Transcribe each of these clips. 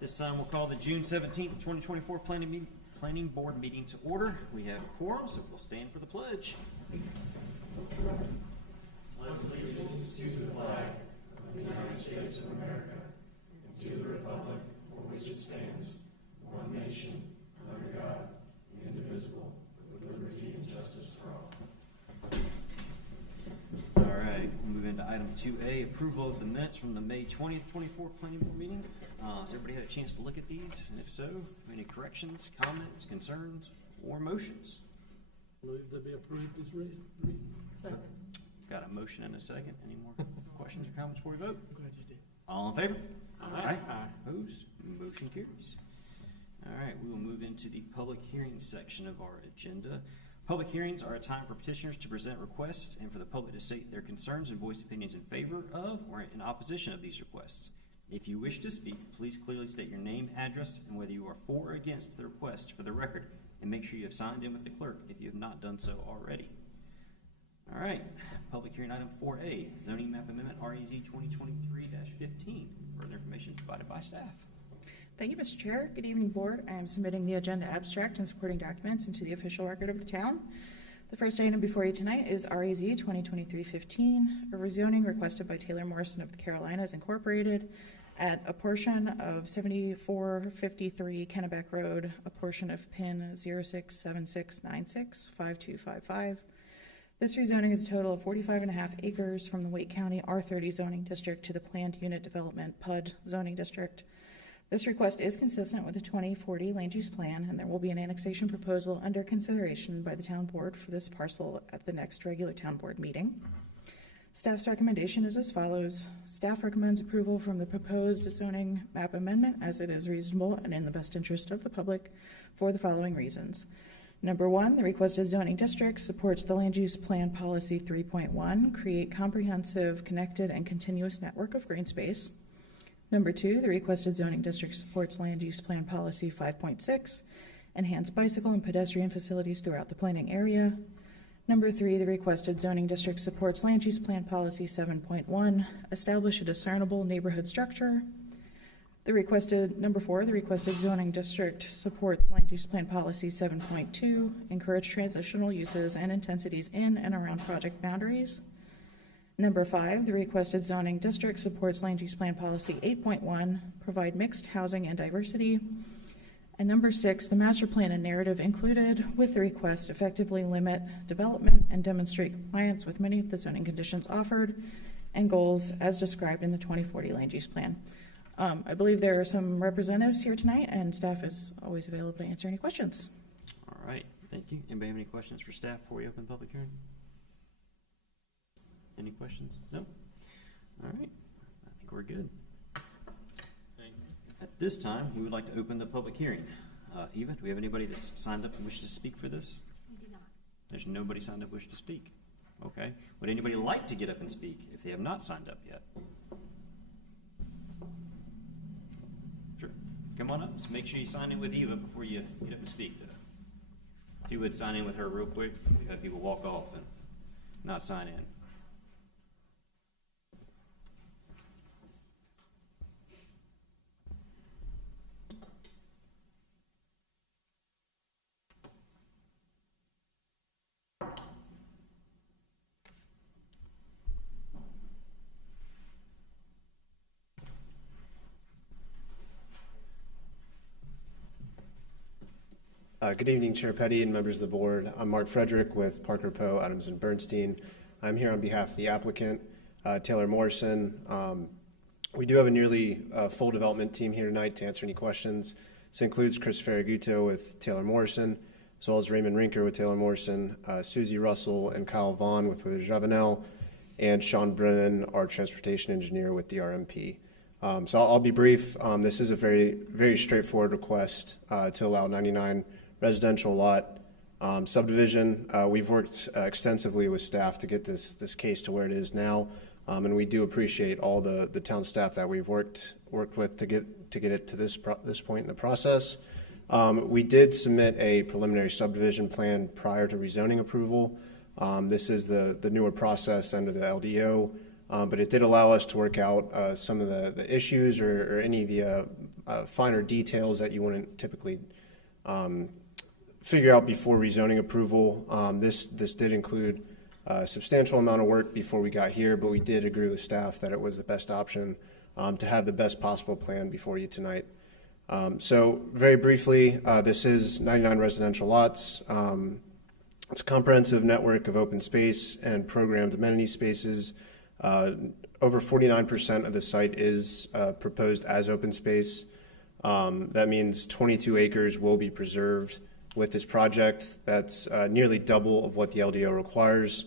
This time we'll call the June 17th, 2024 Planning Board meeting to order. We have quorum, so we'll stand for the pledge. Pledge allegiance to the flag of the United States of America and to the republic for which it stands, one nation, under God, indivisible, with liberty and justice for all. All right, we'll move into item 2A, approval of the minutes from the May 20th, 24 Planning Board meeting. Has everybody had a chance to look at these? And if so, any corrections, comments, concerns, or motions? Move they be approved as read. Second. Got a motion and a second. Any more questions or comments before we vote? Glad you did. All in favor? Aye. Opposed? Motion carries. All right, we will move into the public hearing section of our agenda. Public hearings are a time for petitioners to present requests and for the public to state their concerns and voice opinions in favor of or in opposition of these requests. If you wish to speak, please clearly state your name, address, and whether you are for or against the request for the record, and make sure you have signed in with the clerk if you have not done so already. All right, public hearing item 4A, zoning map amendment REZ 2023-15. Further information provided by staff. Thank you, Mr. Chair. Good evening, Board. I am submitting the agenda abstract and supporting documents into the official record of the town. The first item before you tonight is REZ 2023-15, a rezoning requested by Taylor Morrison of the Carolinas Incorporated at a portion of 7453 Kennebec Road, a portion of PIN 0676965255. This rezoning is a total of 45.5 acres from the Wake County R30 zoning district to the Planned Unit Development PUD zoning district. This request is consistent with the 2040 land use plan, and there will be an annexation proposal under consideration by the town board for this parcel at the next regular town board meeting. Staff's recommendation is as follows. Staff recommends approval from the proposed zoning map amendment as it is reasonable and in the best interest of the public for the following reasons. Number one, the requested zoning district supports the land use plan policy 3.1, create comprehensive, connected, and continuous network of green space. Number two, the requested zoning district supports land use plan policy 5.6, enhance bicycle and pedestrian facilities throughout the planning area. Number three, the requested zoning district supports land use plan policy 7.1, establish a discernible neighborhood structure. Number four, the requested zoning district supports land use plan policy 7.2, encourage transitional uses and intensities in and around project boundaries. Number five, the requested zoning district supports land use plan policy 8.1, provide mixed housing and diversity. And number six, the master plan and narrative included with the request effectively limit development and demonstrate compliance with many of the zoning conditions offered and goals as described in the 2040 land use plan. I believe there are some representatives here tonight, and staff is always available to answer any questions. All right, thank you. Anybody have any questions for staff before we open the public hearing? Any questions? No? All right, I think we're good. At this time, we would like to open the public hearing. Eva, do we have anybody that's signed up and wishes to speak for this? We do not. There's nobody signed up wishing to speak. Okay. Would anybody like to get up and speak if they have not signed up yet? Sure. Come on up. Just make sure you sign in with Eva before you get up and speak. If you would sign in with her real quick, we've had people walk off and not sign in. Good evening, Chair Petty and members of the board. I'm Mark Frederick with Parker Poe, Adams & Bernstein. I'm here on behalf of the applicant, Taylor Morrison. We do have a nearly full development team here tonight to answer any questions. This includes Chris Ferraguto with Taylor Morrison, as well as Raymond Rinker with Taylor Morrison, Susie Russell and Kyle Vaughn with Withers Ravenel, and Sean Brennan, our transportation engineer with the RMP. So I'll be brief. This is a very straightforward request to allow 99 residential lot subdivision. We've worked extensively with staff to get this case to where it is now, and we do appreciate all the town staff that we've worked with to get it to this point in the process. We did submit a preliminary subdivision plan prior to rezoning approval. This is the newer process under the LDO. but it did allow us to work out some of the issues or any of the finer details that you wouldn't typically figure out before rezoning approval. This did include a substantial amount of work before we got here, but we did agree with staff that it was the best option to have the best possible plan before you tonight. So very briefly, this is 99 residential lots. It's a comprehensive network of open space and programmed amenity spaces. Over 49% of the site is proposed as open space. That means 22 acres will be preserved with this project. That's nearly double of what the LDO requires.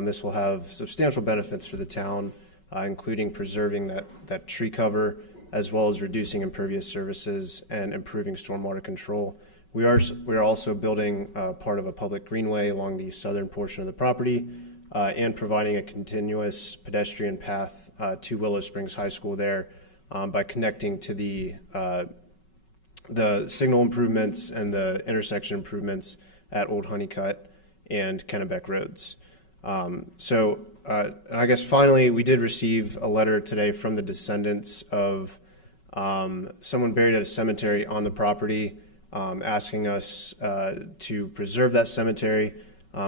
This will have substantial benefits for the town, including preserving that tree cover, as well as reducing impervious surfaces and improving stormwater control. We are also building part of a public greenway along the southern portion of the property and providing a continuous pedestrian path to Willow Springs High School there by connecting to the signal improvements and the intersection improvements at Old Honeycutt and Kennebec Roads. I guess finally, we did receive a letter today from the descendants of someone buried at a cemetery on the property, asking us to preserve that cemetery.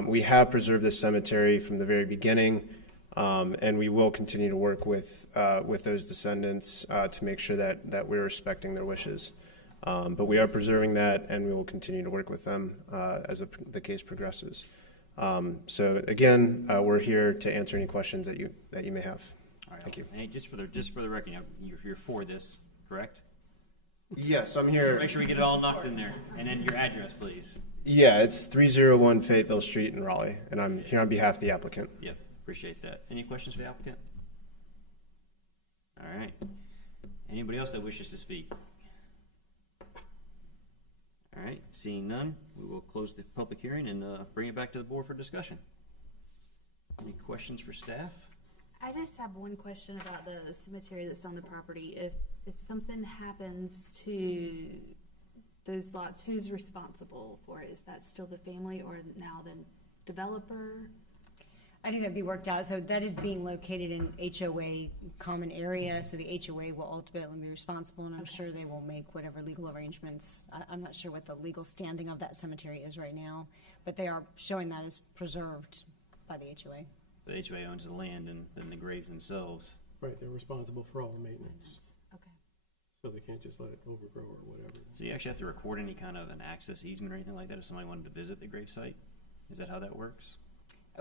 We have preserved this cemetery from the very beginning, and we will continue to work with those descendants to make sure that we're respecting their wishes. But we are preserving that, and we will continue to work with them as the case progresses. So again, we're here to answer any questions that you may have. All right, Thank you. Hey, just for the record, you're here for this, correct? Yes, I'm here. Make sure we get it all knocked in there, and then your address, please. Yeah, it's 301 Fayetteville Street in Raleigh, and I'm here on behalf of the applicant. Yep, appreciate that. Any questions for the applicant? All right. Anybody else that wishes to speak? All right, seeing none, we will close the public hearing and bring it back to the board for discussion. Any questions for staff? I just have one question about the cemetery that's on the property. If something happens to those lots, who's responsible for it? Is that still the family or now the developer? I think that'd be worked out. So that is being located in HOA common area, so the HOA will ultimately be responsible, and I'm sure they will make whatever legal arrangements. I'm not sure what the legal standing of that cemetery is right now, but they are showing that as preserved by the HOA. The HOA owns the land and then the graves themselves. Right, they're responsible for all the maintenance, Okay. so they can't just let it overgrow or whatever. So you actually have to record any kind of an access easement or anything like that if somebody wanted to visit the gravesite? Is that how that works?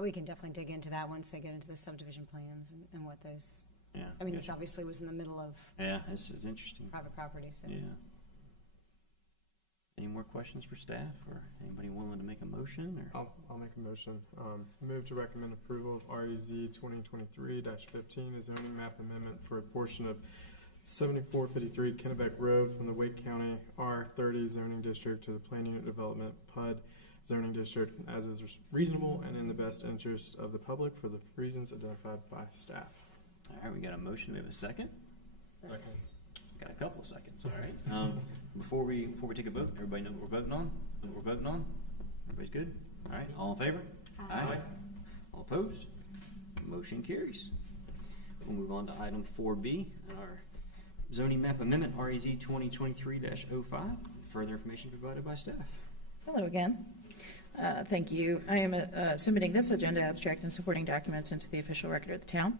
We can definitely dig into that once they get into the subdivision plans and what those, Yeah. I mean, yeah, this obviously was in the middle of Yeah, this is interesting. private property, so. Yeah. Any more questions for staff or anybody willing to make a motion or? I'll make a motion. Move to recommend approval of REZ 2023-15, a zoning map amendment for a portion of 7453 Kennebec Road from the Wake County R30 zoning district to the Plan Unit Development PUD zoning district as is reasonable and in the best interest of the public for the reasons identified by staff. All right, we got a motion. We have a second. Second. Got a couple of seconds. All right. Before we take a vote, everybody know what we're voting on? Know what we're voting on? Everybody's good? All right. All in favor? Aye. All opposed? Motion carries. We'll move on to item 4B, our zoning map amendment, REZ 2023-05. Further information provided by staff. Hello again. Thank you. I am submitting this agenda abstract and supporting documents into the official record of the town.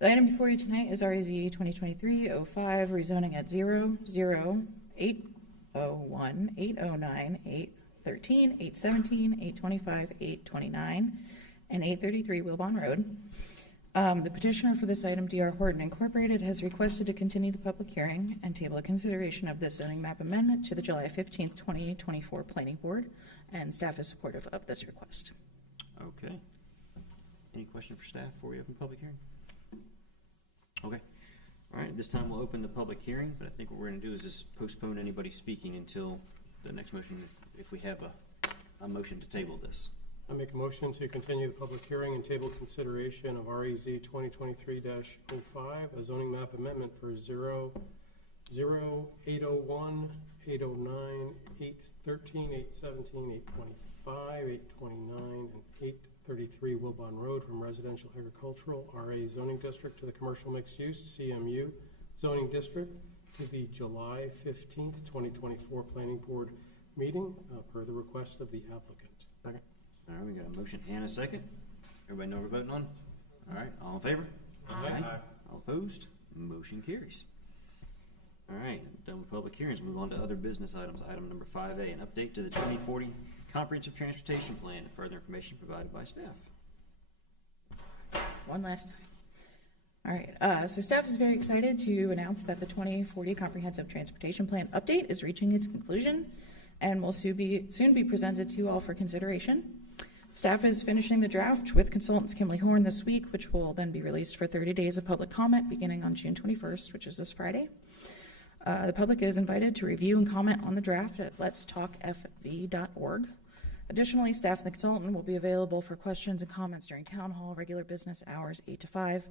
The item before you tonight is REZ 2023-05, rezoning at 0, 0, 801, 809, 813, 817, 825, 829, and 833 Wilbon Road. The petitioner for this item, D.R. Horton Incorporated, has requested to continue the public hearing and table a consideration of this zoning map amendment to the July 15th, 2024 Planning Board, and staff is supportive of this request. Okay. Any question for staff before we open public hearing? Okay. All right, this time we'll open the public hearing, but I think what we're going to do is just postpone anybody speaking until the next motion, if we have a motion to table this. I make a motion to continue the public hearing and table consideration of REZ 2023-05, a zoning map amendment for 0, 0, 801, 809, 813, 817, 825, 829, and 33 Wilbon Road from residential agricultural RA zoning district to the commercial mixed use CMU zoning district to the July 15th, 2024 Planning Board meeting per the request of the applicant. Second. All right, we got a motion and a second. Everybody know what we're voting on? All right, all in favor? Aye. All opposed? Motion carries. All right, done with public hearings. Move on to other business items. Item number 5A, an update to the 2040 Comprehensive Transportation Plan. Further information provided by staff. One last time. All right, so staff is very excited to announce that the 2040 Comprehensive Transportation Plan update is reaching its conclusion and will soon be presented to you all for consideration. Staff is finishing the draft with consultants Kimley Horn this week, which will then be released for 30 days of public comment beginning on June 21st, which is this Friday. The public is invited to review and comment on the draft at letstalkfv.org. Additionally, staff and the consultant will be available for questions and comments during town hall, regular business hours 8 to 5,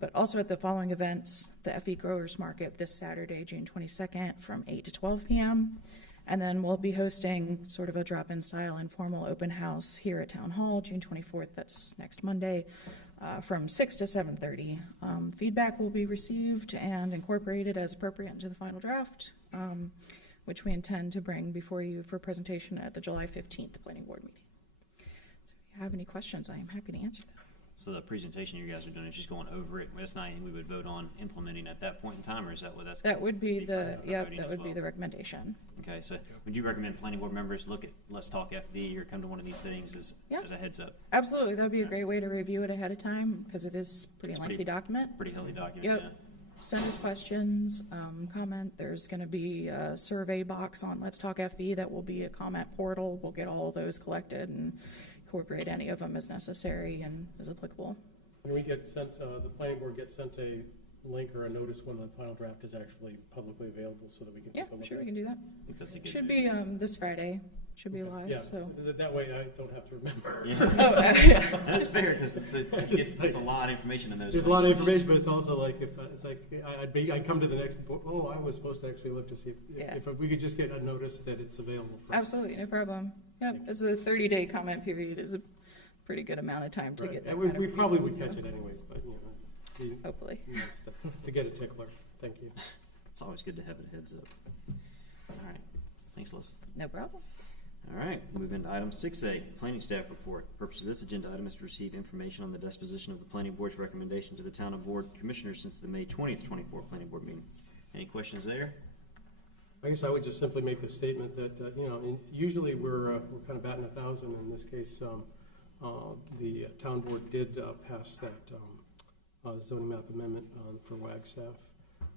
but also at the following events: the FV Growers Market this Saturday, June 22nd from 8 to 12 p.m., and then we'll be hosting sort of a drop-in style informal open house here at Town Hall, June 24th, that's next Monday, from 6 to 7:30. Feedback will be received and incorporated as appropriate into the final draft, which we intend to bring before you for presentation at the July 15th Planning Board meeting. So if you have any questions, I am happy to answer them. So the presentation you guys are doing is just going over it. That's not anything we would vote on implementing at that point in time, or is that what that's? That would be the, yep, voting that as would be well? the recommendation. Okay, so would you recommend planning board members look at Let's Talk FV or come to one of these things as Yeah. a heads up? Absolutely, that would be a Yeah. great way to review it ahead of time, because it is pretty It's lengthy pretty- document. Pretty healthy document, Yep. yeah. Send us questions, comment. There's going to be a survey box on Let's Talk FV that will be a comment portal. We'll get all of those collected and incorporate any of them as necessary and as applicable. When we get sent, the planning board gets sent a link or a notice when the final draft is actually publicly available so that we can Yeah, take a look sure, at we it. can do that. I think that's a good Should move. be this Friday. Should be live, Yeah, so. that way I don't have to remember. Yeah. Oh, yeah. That's fair, because it's a lot of information in those. There's a lot of information, but it's also like, if, it's like, I'd come to the next, I was supposed to actually look to see Yeah. if we could just get a notice that it's available. for us. Absolutely, no problem. Yep, it's a 30-day comment period is a pretty good amount of time to Right. get that And kind of we probably would review, catch so it anyways, but, hopefully. to get a tickler. Thank you. It's always good to have a heads up. All right, thanks, Liz. No problem. All right, move into item 6A, planning staff report. Purpose of this agenda item is to receive information on the disposition of the planning board's recommendation to the town and board commissioners since the May 20th, 24 planning board meeting. Any questions there? I guess I would just simply make the statement that, usually we're kind of batting 1,000. In this case, the town board did pass that zoning map amendment for Wagstaff.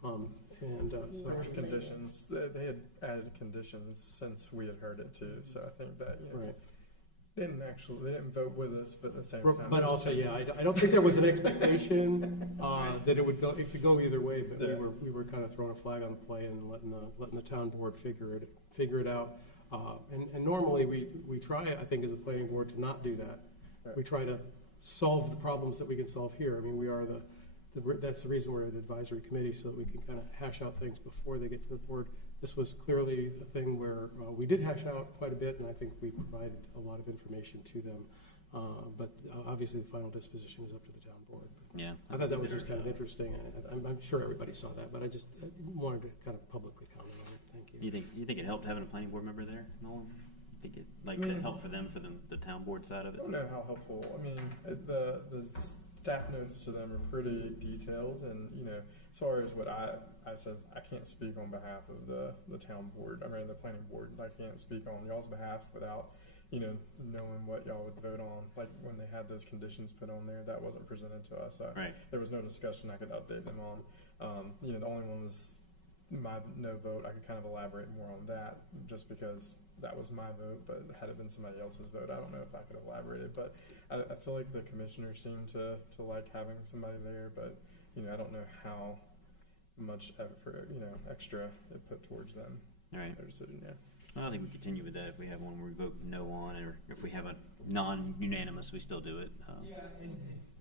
There were conditions, they had added conditions since we had heard it too, so I think that, Right. they didn't vote with us, but at the same time. But also, yeah, I don't think there was an expectation that it could go either way, but Yeah. we were kind of throwing a flag on the play and letting the town board figure it out. And normally, we try, I think, as a planning board, to not do that. Right. We try to solve the problems that we can solve here. I mean, we are that's the reason we're an advisory committee, so that we can kind of hash out things before they get to the board. This was clearly a thing where we did hash out quite a bit, and I think we provided a lot of information to them. But obviously, the final disposition is up to the town board. Yeah. I thought that was just kind of interesting. I'm sure everybody saw that, but I just wanted to kind of publicly comment on it. Thank you. You think it helped having a planning board member there, Nolan? You think it that helped for the town board side of I it? don't know how helpful, I mean, the staff notes to them are pretty detailed, and, as far as what I says, I can't speak on behalf of the town board, the planning board. I can't speak on y'all's behalf without, knowing what y'all would vote on. Like, when they had those conditions put on there, that wasn't presented to us, so Right. there was no discussion I could update them on. The only one was my no vote. I could kind of elaborate more on that, just because that was my vote, but had it been somebody else's vote, I don't know if I could elaborate it. But I feel like the commissioners seem to like having somebody there, but I don't know how much effort, extra it put towards them. All right. Their decision, yeah. Well, I think we continue with that. If we have one where we vote no on, or if we have a non-unanimous, we still do it. Yeah, and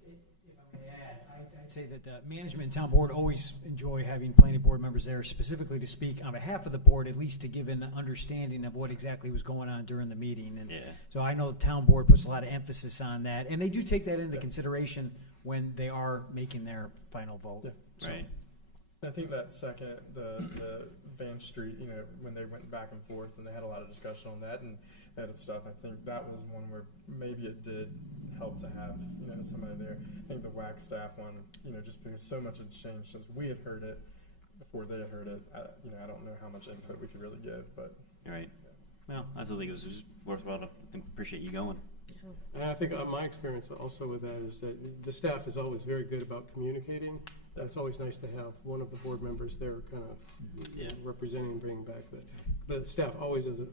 if I may add, I'd say that management and town board always enjoy having planning board members there specifically to speak on behalf of the board, at least to give an understanding of what exactly was going on during the meeting. And so I know the town board puts a lot of emphasis on that, and they do take that into consideration when they are making their final vote. Yeah. So- Right. I think that second, the Van Street, you know, when they went back and forth and they had a lot of discussion on that and that stuff, I think that was one where maybe it did help to have, you know, somebody there. I think the WAC staff one, you know, just because so much had changed since we had heard it before they had heard it, you know, I don't know how much input we could really give, but. Right. Well, I still think it was just worthwhile. I appreciate you going. And I think my experience also with that is that the staff is always very good about communicating. And it's always nice to have one of the board members there kind of representing and bringing back the staff always is, that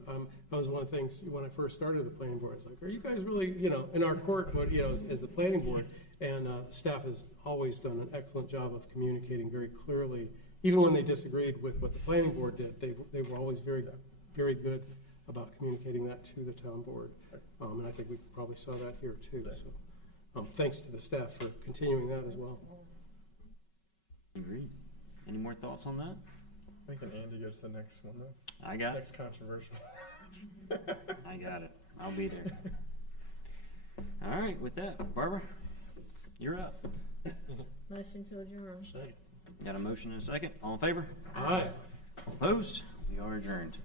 was one of the things when I first started the planning board. It's like, are you guys really, you know, in our court, but, you know, as the planning board, and staff has always done an excellent job of communicating very clearly. Even when they disagreed with what the planning board did, they were always very, very good about communicating that to the town board. And I think we probably saw that here too. So thanks to the staff for continuing that as well. Agreed. Any more thoughts on that? I think Andy goes to the next one though. I got it. Next controversial. I got it. I'll be there. All right, with that, Barbara, you're up. Motion to adjourn. Got a motion and a second. All in favor? All right. Opposed? We are adjourned.